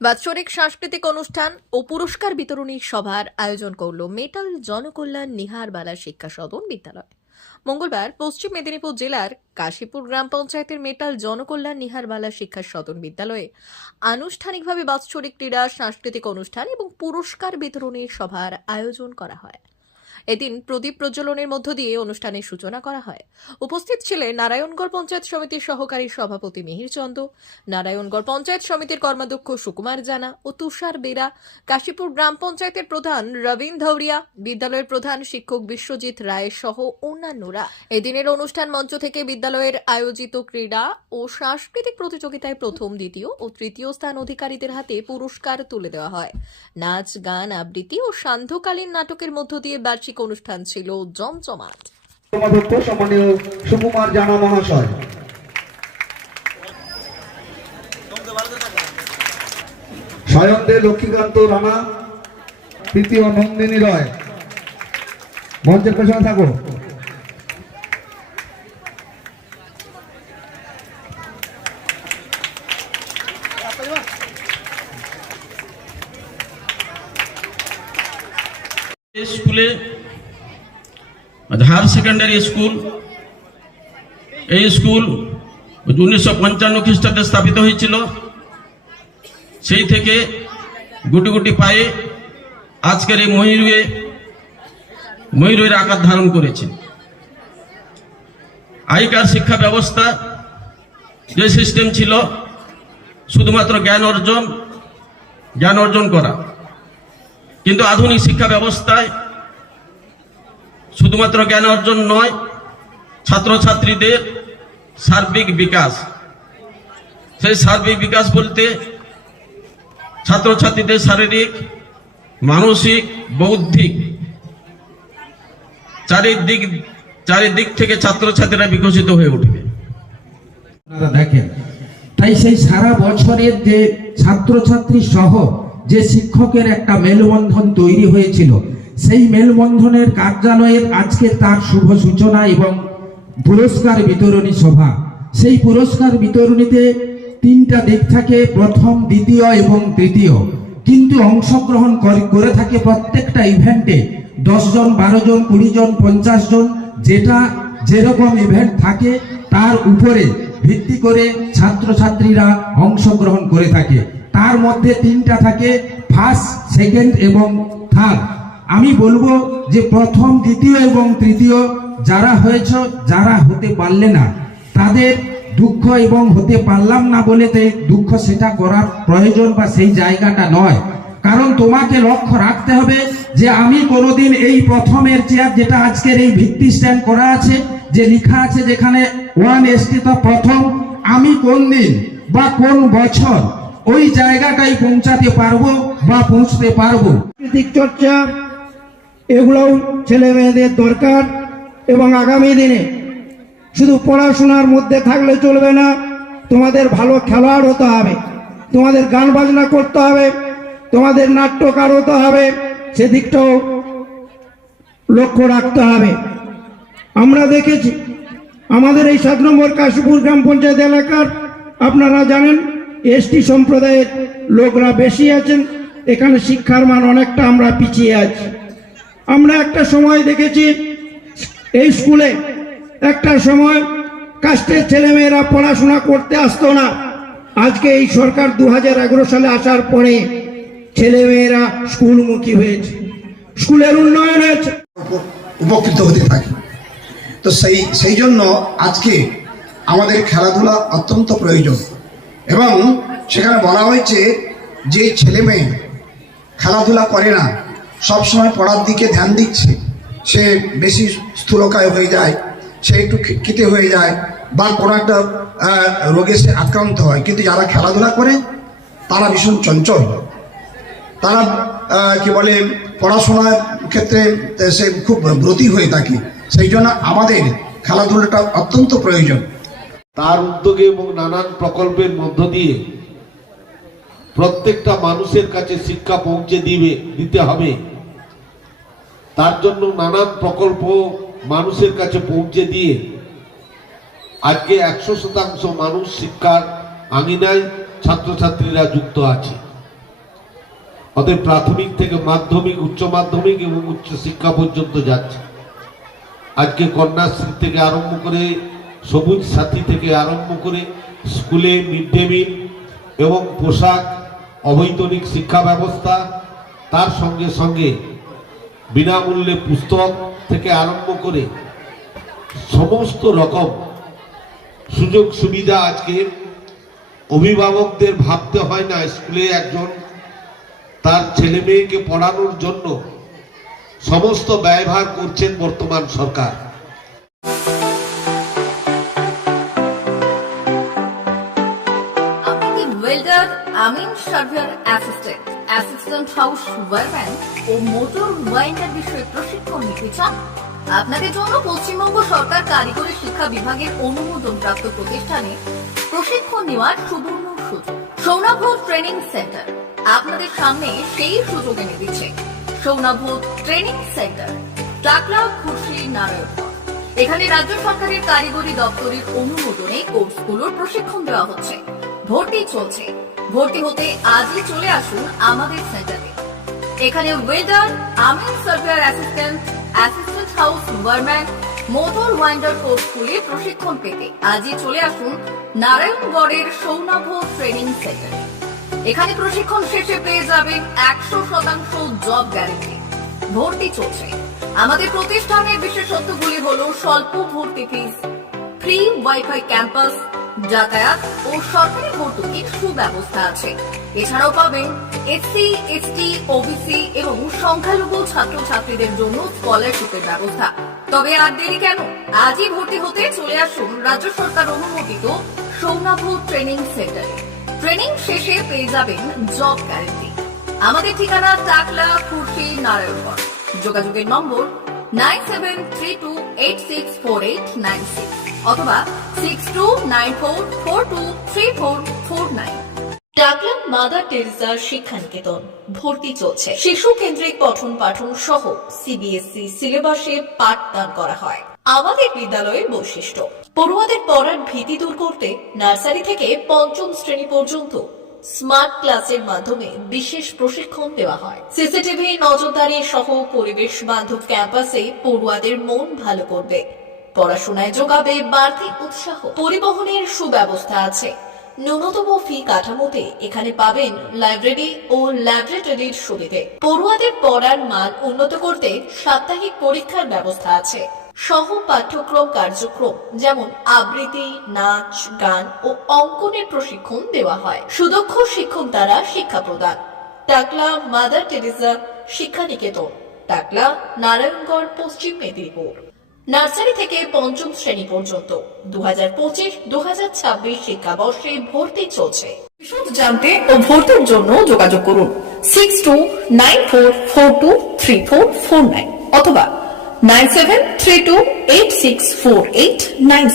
বাৎসরিক সাংস্কৃতিক অনুষ্ঠান ও পুরস্কার বিতরণী সভার আয়োজন করল মেটাল জনকল্যাণ নিহারবালা শিক্ষা সদন বিদ্যালয়। মঙ্গলবার পশ্চিম মেদিনীপুর জেলার কাশীপুর গ্রাম পঞ্চায়েতের মেটাল জনকল্যাণ নিহারবালা শিক্ষা সদন বিদ্যালয়ে আনুষ্ঠানিকভাবে বাৎসরিক ক্রীড়া সাংস্কৃতিক অনুষ্ঠান এবং পুরস্কার বিতরণী সভার আয়োজন করা হয়। এদিন প্রদীপ প্রজ্বলনের মধ্য দিয়ে অনুষ্ঠানের সূচনা করা হয়। উপস্থিত ছিলেন নারায়ণগড় পঞ্চায়েত সমিতির সহকারী সভাপতি মিহির চন্দ, নারায়ণগড় পঞ্চায়েত সমিতির কর্মাধ্যক্ষ সুকুমার জানা ও তুষার বেরা, কাশীপুর গ্রাম পঞ্চায়েতের প্রধান রবীন ধৌরিয়া, বিদ্যালয়ের প্রধান শিক্ষক বিশ্বজিৎ রায় সহ অন্যান্যরা। এদিনের অনুষ্ঠান মঞ্চ থেকে বিদ্যালয়ের আয়োজিত ক্রীড়া ও সাংস্কৃতিক প্রতিযোগিতায় প্রথম, দ্বিতীয় ও তৃতীয় স্থান অধিকারীদের হাতে পুরস্কার তুলে দেওয়া হয়। নাচ, গান, আবৃত্তি ও সান্ধ্যকালীন নাটকের মধ্য দিয়ে বার্ষিক অনুষ্ঠান ছিল জমজমাট। সম্মানীয় সুকুমার জানা মহাশয়, স্বয়ংদেব লক্ষ্মীকান্ত রানা, তৃতীয় নন্দিনী রয়, মঞ্চের পেছনে থাকো। স্কুলে হায়ার সেকেন্ডারি স্কুল, এই স্কুল 1955 খ্রিস্টাব্দে স্থাপিত হয়েছিল। সেই থেকে গুটি গুটি পায়ে আজকের এই ময়ূরের আকার ধারণ করেছে। আগেকার শিক্ষা ব্যবস্থা যে সিস্টেম ছিল শুধুমাত্র জ্ঞান অর্জন করা, কিন্তু আধুনিক শিক্ষা ব্যবস্থায় শুধুমাত্র জ্ঞান অর্জন নয়, ছাত্রছাত্রীদের সার্বিক বিকাশ। সেই সার্বিক বিকাশ বলতে ছাত্রছাত্রীদের শারীরিক, মানসিক, বৌদ্ধিক চারিদিক থেকে ছাত্রছাত্রীরা বিকশিত হয়ে উঠবে। দেখেন, তাই সেই সারা বছরের যে ছাত্রছাত্রী সহ যে শিক্ষকের একটা মেলবন্ধন তৈরি হয়েছিল, সেই মেলবন্ধনের কার্যালয়ের আজকে তার শুভ সূচনা এবং পুরস্কার বিতরণী সভা। সেই পুরস্কার বিতরণীতে তিনটা দিক থাকে, প্রথম, দ্বিতীয় এবং তৃতীয়। কিন্তু অংশগ্রহণ করে থাকে প্রত্যেকটা ইভেন্টে 10 জন, 12 জন, 20 জন, 50 জন, যেটা যেরকম ইভেন্ট থাকে তার উপরে ভিত্তি করে ছাত্রছাত্রীরা অংশগ্রহণ করে থাকে। তার মধ্যে তিনটা থাকে, ফার্স্ট, সেকেন্ড এবং থার্ড। আমি বলবো যে প্রথম, দ্বিতীয় এবং তৃতীয় যারা হয়েছে, যারা হতে পারলে না তাদের দুঃখ এবং হতে পারলাম না বলে দুঃখ সেটা করার প্রয়োজন বা সেই জায়গাটা নয়। কারণ তোমাকে লক্ষ্য রাখতে হবে যে আমি কোনোদিন এই প্রথমের চেয়ার, যেটা আজকের এই ভিত্তি স্ট্যান্ড করা আছে, যে লেখা আছে যেখানে 1ST প্রথম, আমি কোন দিন বা কোন বছর ওই জায়গাটাই পৌঁছাতে পারবো বা পৌঁছতে পারবো। সাংস্কৃতিক চর্চা এগুলোও ছেলে মেয়েদের দরকার, এবং আগামী দিনে শুধু পড়াশোনার মধ্যে থাকলে চলবে না, তোমাদের ভালো খেলোয়াড় হতে হবে, তোমাদের গান বাজনা করতে হবে, তোমাদের নাট্যকার হতে হবে, সেদিকটাও লক্ষ্য রাখতে হবে। আমরা দেখেছি আমাদের এই 7 নম্বর কাশীপুর গ্রাম পঞ্চায়েত এলাকার, আপনারা জানেন এসটি সম্প্রদায়ের লোকরা বেশি আছেন, এখানে শিক্ষার মান অনেকটা আমরা পিছিয়ে আছি। আমরা একটা সময় দেখেছি এই স্কুলে একটা সময় কাস্টের ছেলেমেয়েরা পড়াশোনা করতে আসতো না। আজকে এই সরকার 2011 সালে আসার পরে ছেলেমেয়েরা স্কুলমুখী হয়েছে, স্কুলের উন্নয়ন হয়েছে, উপকৃত হতে থাকি। তো সেই জন্য আজকে আমাদের খেলাধুলা অত্যন্ত প্রয়োজন, এবং সেখানে বলা হয়েছে যে ছেলে মেয়ে খেলাধুলা করে না, সবসময় পড়ার দিকে ধ্যান দিচ্ছে, সে বেশি স্থূলকায় হয়ে যায়, সে একটু খিটখিটে হয়ে যায় বা কোনো একটা রোগে সে আক্রান্ত হয়। কিন্তু যারা খেলাধুলা করে তারা ভীষণ চঞ্চল, তারা কি বলে পড়াশোনার ক্ষেত্রে সে খুব ব্রতী হয়ে থাকে। সেই জন্য আমাদের খেলাধুলাটা অত্যন্ত প্রয়োজন। তার উদ্যোগে এবং নানান প্রকল্পের মধ্য দিয়ে প্রত্যেকটা মানুষের কাছে শিক্ষা পৌঁছে দিতে হবে। তার জন্য নানান প্রকল্প মানুষের কাছে পৌঁছে দিয়ে আজকে 100% মানুষ শিক্ষার আঙিনায় ছাত্রছাত্রীরা যুক্ত আছে। অতএব প্রাথমিক থেকে মাধ্যমিক, উচ্চ মাধ্যমিক এবং উচ্চ শিক্ষা পর্যন্ত যাচ্ছে। আজকে কন্যাশ্রী থেকে আরম্ভ করে, সবুজ সাথী থেকে আরম্ভ করে, স্কুলে মিড ডে মিল এবং পোশাক, অবৈতনিক শিক্ষা ব্যবস্থা, তার সঙ্গে সঙ্গে বিনামূল্যে পুস্তক থেকে আরম্ভ করে সমস্ত রকম সুযোগ সুবিধা আজকে অভিভাবকদের ভাবতে হয় না স্কুলে একজন তার ছেলে মেয়েকে পড়ানোর জন্য সমস্ত ব্যয়ভার করছেন বর্তমান সরকার। আপনি কি ওয়েল্ডার, আমিন surveyor assistant, assistant house wireman ও মোটর ওয়াইন্ডার বিষয়ে প্রশিক্ষণ নিতে চান? আপনাদের জন্য পশ্চিমবঙ্গ সরকার কারিগরি শিক্ষা বিভাগের অনুমোদনপ্রাপ্ত প্রতিষ্ঠানে প্রশিক্ষণ নেওয়ার সুবর্ণ সুযোগ। সৌনাভূত ট্রেনিং সেন্টার আপনাদের সামনে সেই সুযোগ এনে দিচ্ছে। সৌনাভূত ট্রেনিং সেন্টার, টাকলা, খুশি, নারায়ণগঞ্জ। এখানে রাজ্য সরকারের কারিগরি দপ্তরের অনুমোদনে কোর্সগুলোর প্রশিক্ষণ দেওয়া হচ্ছে। ভর্তি চলছে। ভর্তি হতে আজই চলে আসুন আমাদের সেন্টারে। এখানে ওয়েল্ডার, আমিন surveyor assistant, assistant house wireman, motor winder কোর্সগুলির প্রশিক্ষণ পেতে আজই চলে আসুন নারায়ণগড়ের সৌনাভূত ট্রেনিং সেন্টারে। এখানে প্রশিক্ষণ শেষে পেয়ে যাবেন 100% জব গ্যারেন্টি। ভর্তি চলছে। আমাদের প্রতিষ্ঠানের বিশেষত্বগুলি হলো স্বল্প ভর্তি ফিস, ফ্রি ওয়াইফাই ক্যাম্পাস, যাতায়াত ও সরকারি ভর্তুকির সুব্যবস্থা আছে। এছাড়াও পাবেন এসসি, এসটি, ওবিসি এবং সংখ্যালঘু ছাত্রছাত্রীদের জন্য স্কলারশিপের ব্যবস্থা। তবে আর দেরি কেন? আজই ভর্তি হতে চলে আসুন রাজ্য সরকার অনুমোদিত সৌনাভূত ট্রেনিং সেন্টারে। ট্রেনিং শেষে পেয়ে যাবেন জব গ্যারেন্টি। আমাদের ঠিকানা টাকলা, খুশি, নারায়ণগঞ্জ। যোগাযোগের নম্বর 9732864896 অথবা 6294423449। টাকলা মাদার টেরেসা শিক্ষানিকেতন। ভর্তি চলছে। শিশু কেন্দ্রিক পঠন পাঠন সহ সিবিএসই সিলেবাসে পাঠদান করা হয়। আমাদের বিদ্যালয়ের বৈশিষ্ট্য: পড়ুয়াদের পড়ার ভীতি দূর করতে নার্সারি থেকে পঞ্চম শ্রেণী পর্যন্ত স্মার্ট ক্লাসের মাধ্যমে বিশেষ প্রশিক্ষণ দেওয়া হয়। সিসিটিভি নজরদারি সহ পরিবেশ বান্ধব ক্যাম্পাসে পড়ুয়াদের মন ভালো করবে, পড়াশোনায় যোগাবে বাড়তি উৎসাহ। পরিবহনের সুব্যবস্থা আছে। ন্যূনতম ফি কাঠামোতে এখানে পাবেন লাইব্রেরি ও ল্যাবরেটরির সুবিধে। পড়ুয়াদের পড়ার মান উন্নত করতে সাপ্তাহিক পরীক্ষার ব্যবস্থা আছে। সহ পাঠ্যক্রম কার্যক্রম যেমন আবৃত্তি, নাচ, গান ও অঙ্কনের প্রশিক্ষণ দেওয়া হয়। সুদক্ষ শিক্ষক দ্বারা শিক্ষা প্রদান। টাকলা মাদার টেরেসা শিক্ষানিকেতন, টাকলা, নারায়ণগড়, পশ্চিম মেদিনীপুর। নার্সারি থেকে পঞ্চম শ্রেণী পর্যন্ত 2025-2026 শিক্ষাবর্ষে ভর্তি চলছে। বিশদ জানতে ও ভর্তির জন্য যোগাযোগ করুন 6294423449 অথবা 9732864896।